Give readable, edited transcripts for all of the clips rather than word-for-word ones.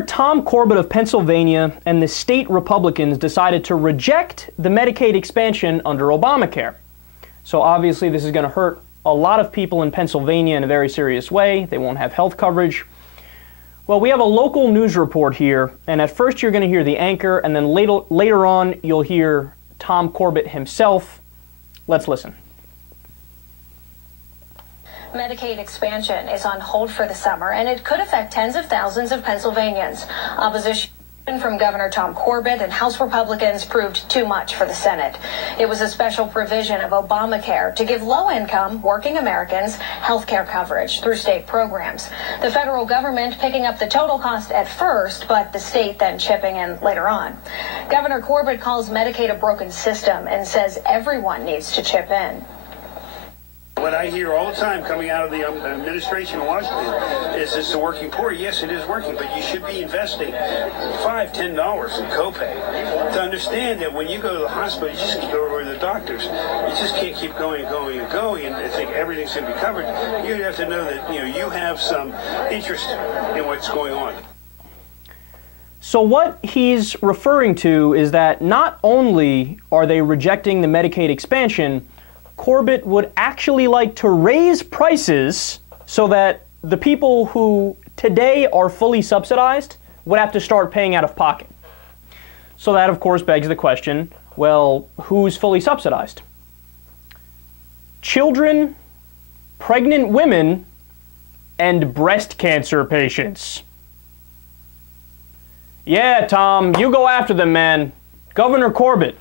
Governor Tom Corbett of Pennsylvania and the state Republicans decided to reject the Medicaid expansion under Obamacare. So obviously this is going to hurt a lot of people in Pennsylvania in a very serious way. They won't have health coverage. Well, we have a local news report here, and at first you're going to hear the anchor, and then later on you'll hear Tom Corbett himself. Let's listen. Medicaid expansion is on hold for the summer, and it could affect tens of thousands of Pennsylvanians. Opposition from Governor Tom Corbett and House Republicans proved too much for the Senate. It was a special provision of Obamacare to give low-income, working Americans health care coverage through state programs. The federal government picking up the total cost at first, but the state then chipping in later on. Governor Corbett calls Medicaid a broken system and says everyone needs to chip in. What I hear all the time coming out of the administration in Washington is it's the working poor. Yes, it is working, but you should be investing $5, $10 in copay to understand that when you go to the hospital, you just go over to the doctors. You just can't keep going and going and going and think everything's going to be covered. You have to know that you have some interest in what's going on. So what he's referring to is that not only are they rejecting the Medicaid expansion, Corbett would actually like to raise prices so that the people who today are fully subsidized would have to start paying out of pocket. So that, of course, begs the question, well, who's fully subsidized? Children, pregnant women, and breast cancer patients. Yeah, Tom, you go after them, man. Governor Corbett.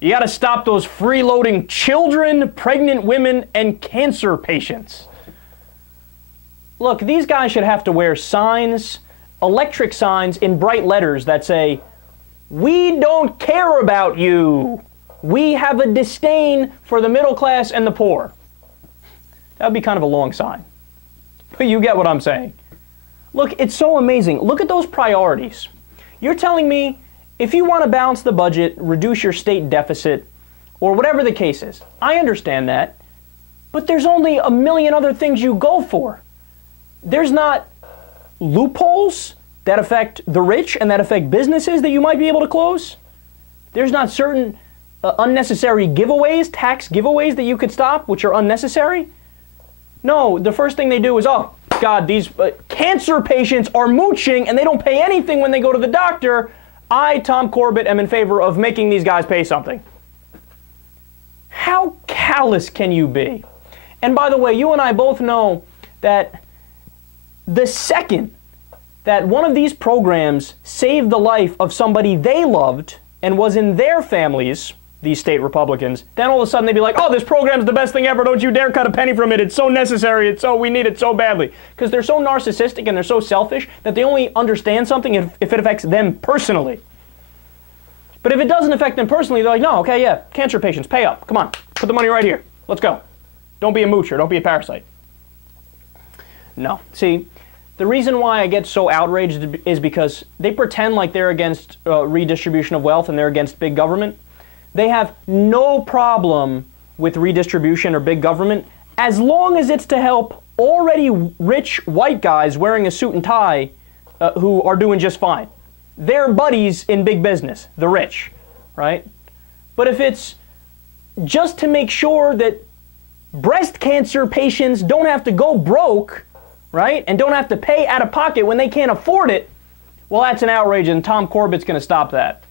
You got to stop those freeloading children, pregnant women, and cancer patients. Look, these guys should have to wear signs, electric signs in bright letters that say, "We don't care about you. We have a disdain for the middle class and the poor." That would be kind of a long sign. But you get what I'm saying. Look, it's so amazing. Look at those priorities. You're telling me if you want to balance the budget, reduce your state deficit, or whatever the case is, I understand that, but there's only a million other things you go for. There's not loopholes that affect the rich and that affect businesses that you might be able to close. There's not certain unnecessary giveaways, tax giveaways that you could stop, which are unnecessary. No, the first thing they do is, oh, God, these cancer patients are mooching and they don't pay anything when they go to the doctor. I, Tom Corbett, am in favor of making these guys pay something. How callous can you be? And by the way, you and I both know that the second that one of these programs saved the life of somebody they loved and was in their families, these state Republicans, then all of a sudden they'd be like, oh, this program's the best thing ever. Don't you dare cut a penny from it. It's so necessary. We need it so badly. Because they're so narcissistic and they're so selfish that they only understand something if it affects them personally. But if it doesn't affect them personally, they're like, no, okay, yeah, cancer patients, pay up. Come on, put the money right here. Let's go. Don't be a moocher. Don't be a parasite. No. See, the reason why I get so outraged is because they pretend like they're against redistribution of wealth and they're against big government. They have no problem with redistribution or big government as long as it's to help already rich white guys wearing a suit and tie who are doing just fine. They're buddies in big business, the rich, right? But if it's just to make sure that breast cancer patients don't have to go broke, right, and don't have to pay out of pocket when they can't afford it, well, that's an outrage, and Tom Corbett's going to stop that.